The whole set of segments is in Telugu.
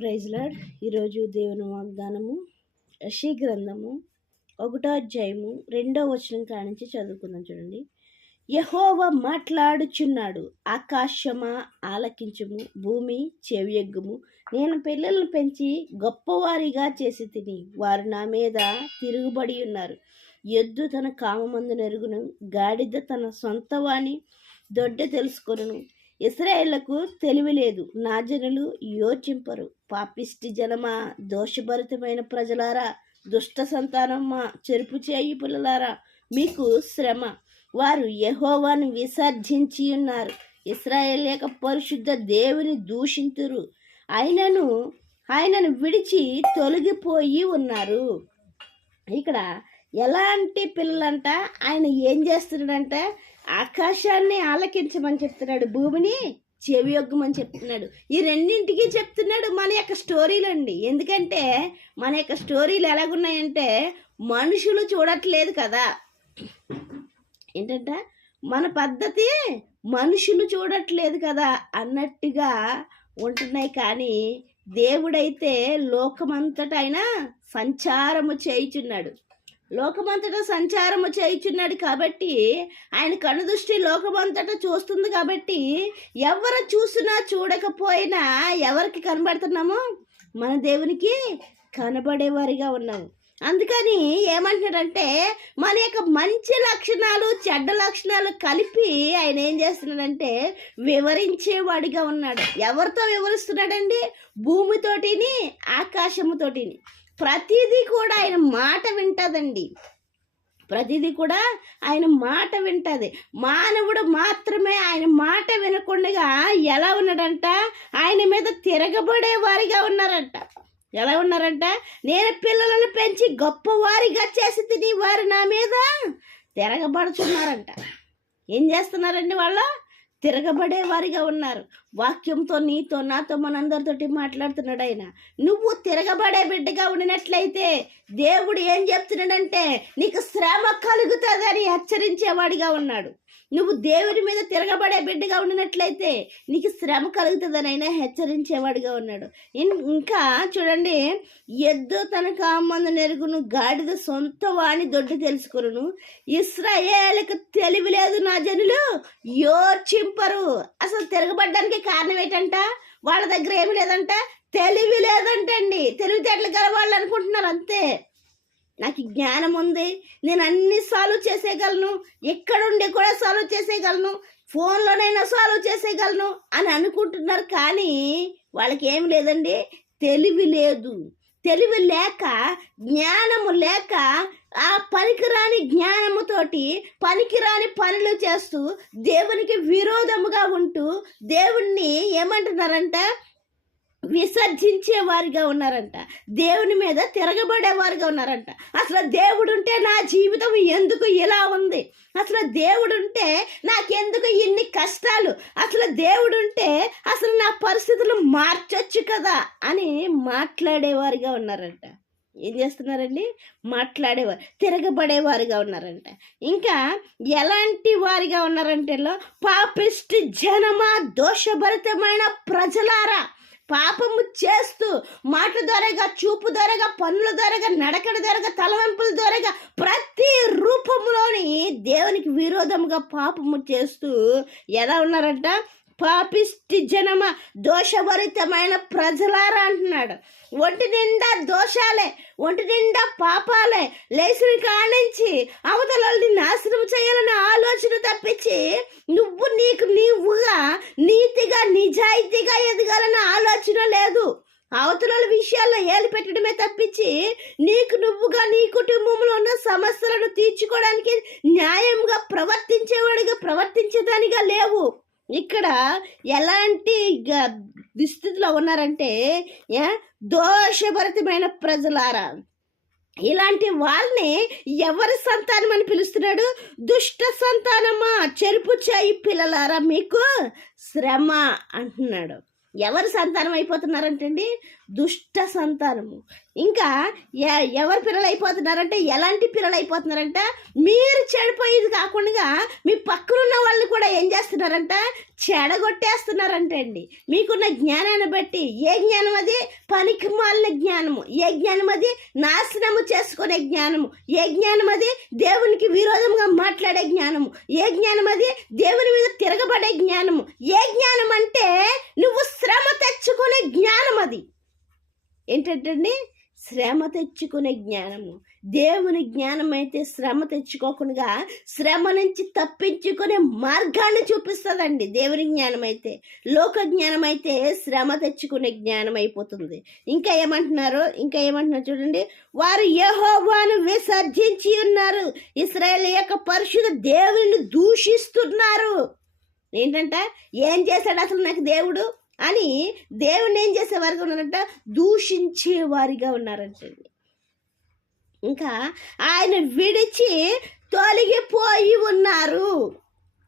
Praise lord. ఈరోజు దేవుని వాగ్దానము యెషయా గ్రంథము 1వ అధ్యాయము 2వ వచనం కానించి చదువుకుందాం. చూడండి. యెహోవా మాట్లాడుచున్నాడు, ఆకాశమా ఆలకించుము, భూమి చెవియొగ్గుము. నేను పిల్లలను పెంచి గొప్పవారిగా చేసి తిని, వారు నా మీద తిరుగుబడి ఉన్నారు. ఎద్దు తన కామమందు నెరుగును, గాడిద తన సొంత వాని దొడ్డ తెలుసుకొనును. ఇశ్రాయేళ్లకు తెలివి లేదు, నా జనులు యోచింపరు. పాపిష్టి జనమా, దోషభరితమైన ప్రజలారా, దుష్ట సంతానమ్మా, చెరుపు చేయి పిల్లలారా, మీకు శ్రమ. వారు యెహోవాను విసర్జించి ఉన్నారు, ఇశ్రాయేల్ యొక్క పరిశుద్ధ దేవుని దూషింతురు. ఆయనను విడిచి తొలగిపోయి ఉన్నారు. ఇక్కడ ఎలాంటి పిల్లలంట, ఆయన ఏం చేస్తున్నాడంట? ఆకాశాన్ని ఆలకించమని చెప్తున్నాడు, భూమిని చెవియొగ్గమని చెప్తున్నాడు. ఈ రెండింటికి చెప్తున్నాడు మన యొక్క స్టోరీలు అండి. ఎందుకంటే మన యొక్క స్టోరీలు ఎలాగున్నాయంటే, మనుషులు చూడట్లేదు కదా. ఏంటంటే మన పద్ధతి మనుషులు చూడట్లేదు కదా అన్నట్టుగా ఉంటున్నాయి. కానీ దేవుడైతే లోకమంతటా ఆయన సంచారము చేయుచున్నాడు. లోకమంతటా సంచారము చేయుచున్నాడు కాబట్టి ఆయన కనుదృష్టి లోకమంతటా చూస్తుంది. కాబట్టి ఎవరు చూసినా చూడకపోయినా ఎవరికి కనబడుతున్నాము? మన దేవునికి కనబడేవారిగా ఉన్నాము. అందుకని ఏమంటున్నాడంటే, మన యొక్క మంచి లక్షణాలు చెడ్డ లక్షణాలు కలిపి ఆయన ఏం చేస్తున్నాడంటే వివరించేవాడిగా ఉన్నాడు. ఎవరితో వివరిస్తున్నాడండి? భూమితోటిని, ఆకాశముతోటిని. ప్రతిదీ కూడా ఆయన మాట వింటదండి. ప్రతిదీ కూడా ఆయన మాట వింటది. మానవుడు మాత్రమే ఆయన మాట వినకుండా ఎలా ఉన్నాడంట? ఆయన మీద తిరగబడే వారిగా ఉన్నారంట. ఎలా ఉన్నారంట? నేను పిల్లలను పెంచి గొప్పవారిగా చేసి తిని, వారు నా మీద తిరగబడుచున్నారంట. ఏం చేస్తున్నారండి? వాళ్ళు తిరగబడే వారిగా ఉన్నారు. వాక్యంతో, నీతో, నాతో, మనందరితోటి మాట్లాడుతున్నాడు ఆయన. నువ్వు తిరగబడే బిడ్డగా ఉండినట్లయితే దేవుడు ఏం చెప్తున్నాడంటే, నీకు శ్రమ కలుగుతుందని హెచ్చరించేవాడిగా ఉన్నాడు. నువ్వు దేవుని మీద తిరగబడే బిడ్డగా ఉండినట్లయితే నీకు శ్రమ కలుగుతుందని ఆయన హెచ్చరించేవాడిగా ఉన్నాడు. ఇంకా చూడండి, ఎద్దు తన కామందు నెరుగును, గాడిద సొంత వాణి దొడ్డి తెలుసుకును. ఇశ్రాయేలుకు తెలివి లేదు, నా జనులు యోచింపరు. అసలు తిరగబడ్డానికి కారణం ఏంటంట? వాళ్ళ దగ్గర ఏమి లేదంట, తెలివి లేదంటండి. తెలివితేటలు గల వాళ్ళు అనుకుంటున్నారు అంతే. నాకు జ్ఞానం ఉంది, నేను అన్ని సాల్వ్ చేసేయగలను, ఎక్కడుండి కూడా సాల్వ్ చేసేయగలను, ఫోన్లోనైనా సాల్వ్ చేసేయగలను అని అనుకుంటున్నారు. కానీ వాళ్ళకి ఏమి లేదండి, తెలివి లేదు. తెలివి లేక, జ్ఞానము లేక, ఆ పనికిరాని జ్ఞానముతోటి పనికిరాని పనులు చేస్తూ దేవునికి విరోధముగా ఉంటూ దేవుణ్ణి ఏమంటున్నారంట? విసర్జించే వారిగా ఉన్నారంట. దేవుని మీద తిరగబడేవారుగా ఉన్నారంట. అసలు దేవుడుంటే నా జీవితం ఎందుకు ఇలా ఉంది? అసలు దేవుడుంటే నాకెందుకు ఇన్ని కష్టాలు? అసలు దేవుడుంటే అసలు నా పరిస్థితులు మార్చొచ్చు కదా అని మాట్లాడేవారుగా ఉన్నారంట. ఏం చేస్తున్నారండి? మాట్లాడేవారు, తిరగబడేవారుగా ఉన్నారంట. ఇంకా ఎలాంటి వారిగా ఉన్నారంటే, పాపిష్టి జనమా, దోషభరితమైన ప్రజలారా, పాపము చేస్తూ మాట ద్వారాగా, చూపు ద్వారాగా, పనుల ద్వారాగా, నడకడ ద్వారాగా, తలవంపుల ద్వారాగా, ప్రతి రూపంలోని దేవునికి విరోధముగా పాపము చేస్తూ ఎలా ఉన్నారంట? పాపిష్టి జనమ, దోషభరితమైన ప్రజలారా అంటున్నాడు. ఒంటి నిండా దోషాలే, ఒంటి నిండా పాపాలే. లేచిన కానించి అవతలని నాశనం చేయాలన్న ఆలోచన తప్పించి నీవుగా నీతిగా నిజాయితీగా ఎదగాలన్న ఆలోచన లేదు. అవతల విషయాల్లో ఏలు పెట్టడమే తప్పించి నువ్వుగా నీ కుటుంబంలో ఉన్న సమస్యలను తీర్చుకోవడానికి న్యాయంగా ప్రవర్తించేదానిగా లేవు. ఇక్కడ ఎలాంటి దుస్థితిలో ఉన్నారంటే, దోషభరితమైన ప్రజలారా, ఇలాంటి వాళ్ళని ఎవరి సంతానం అని పిలుస్తున్నాడు? దుష్ట సంతానమా, చెరుపు చేయి పిల్లలారా, మీకు శ్రమ అంటున్నాడు. ఎవరు సంతానం అయిపోతున్నారంటండి? దుష్ట సంతానము. ఇంకా ఎవరు పిల్లలు అయిపోతున్నారంటే, ఎలాంటి పిల్లలు అయిపోతున్నారంట? మీరు చెడిపోయేది కాకుండా మీ పక్కనున్న వాళ్ళు కూడా ఏం చేస్తున్నారంట? చెడగొట్టేస్తున్నారంటండి. మీకున్న జ్ఞానాన్ని బట్టి. ఏ జ్ఞానం అది? పనికి మాలిన జ్ఞానము. ఏ జ్ఞానం అది? నాశనము చేసుకునే జ్ఞానము. ఏ జ్ఞానం అది? దేవునికి విరోధంగా మాట్లాడే జ్ఞానము. ఏ జ్ఞానం అది? దేవుని మీద తిరగబడే జ్ఞానము. ఏ జ్ఞానం అంటే నువ్వు శ్రమ తెచ్చుకునే జ్ఞానం. అది ఏంటంటే శ్రమ తెచ్చుకునే జ్ఞానము. దేవుని జ్ఞానం అయితే శ్రమ తెచ్చుకోకుండా శ్రమ నుంచి తప్పించుకునే మార్గాన్ని చూపిస్తుందండి. దేవుని జ్ఞానం అయితే. లోక జ్ఞానం అయితే శ్రమ తెచ్చుకునే జ్ఞానం అయిపోతుంది. ఇంకా ఏమంటున్నారు చూడండి. వారు యెహోవాను విసర్జించి ఉన్నారు. ఇశ్రాయేలు యొక్క పరిశుద్ధ దేవుని దూషిస్తున్నారు. ఏంటంట? ఏం చేశాడు అసలు నాకు దేవుడు అని దేవుణ్ణి ఏం చేసేవారిగా ఉన్నారంట? దూషించేవారిగా ఉన్నారంటండి. ఇంకా ఆయన విడిచి తొలగిపోయి ఉన్నారు.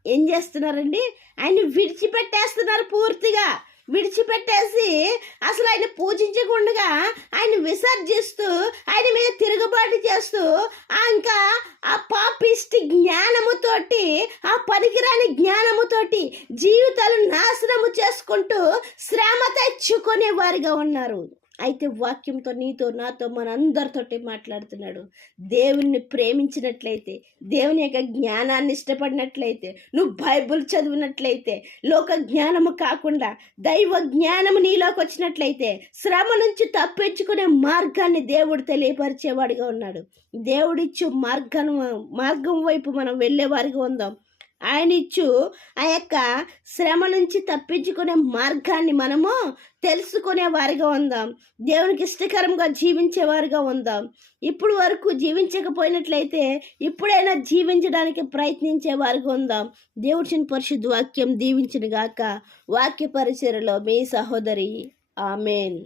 ఏం చేస్తున్నారండి? ఆయన విడిచిపెట్టేస్తున్నారు. పూర్తిగా విడిచిపెట్టేసి అసలు ఆయన పూజించకుండా ఆయన విసర్జిస్తూ ఆయన మీద తిరుగుబాటు చేస్తూ ఇంకా ఆ పాపిష్టి జ్ఞానముతోటి, ఆ పనికిరాని జ్ఞానముతోటి జీవితాలు నాశనము చేసుకుంటూ శ్రమ తెచ్చుకునే వారిగా ఉన్నారు. అయితే వాక్యంతో నీతో నాతో మనందరితోటి మాట్లాడుతున్నాడు. దేవుణ్ణి ప్రేమించినట్లయితే, దేవుని యొక్క జ్ఞానాన్ని ఇష్టపడినట్లయితే, నువ్వు బైబుల్ చదివినట్లయితే, లోక జ్ఞానము కాకుండా దైవ జ్ఞానము నీలోకి వచ్చినట్లయితే శ్రమ నుంచి తప్పించుకునే మార్గాన్ని దేవుడు తెలియపరిచేవాడిగా ఉన్నాడు. దేవుడిచ్చు మార్గం వైపు మనం వెళ్ళేవారిగా ఉందాం. ఆయన ఇచ్చు ఆ యొక్క శ్రమ నుంచి తప్పించుకునే మార్గాన్ని మనము తెలుసుకునే వారిగా ఉందాం. దేవునికి ఇష్టకరంగా జీవించేవారిగా ఉందాం. ఇప్పుడు వరకు జీవించకపోయినట్లయితే ఇప్పుడైనా జీవించడానికి ప్రయత్నించే వారిగా ఉందాం. దేవుడి పరిశుద్ధ వాక్యం దీవించిన గాక. వాక్య పరిచర్యలో మీ సహోదరి. ఆమెన్.